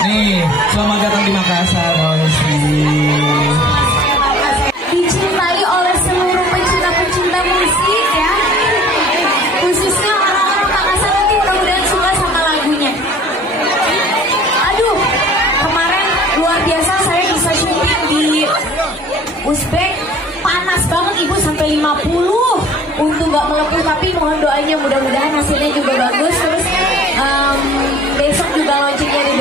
Nih, selamat datang di Makassar, Roysi. Dicintai oleh seluruh pecinta-pecinta musik ya. Khususnya orang-orang Makassar nanti mudah-mudahan suka sama lagunya. Aduh, kemarin luar biasa saya bisa syuting di Uzbek. Panas banget ibu sampai 50. Untuk nggak melepuh tapi mohon doanya mudah-mudahan hasilnya juga bagus. Terus besok juga launchingnya di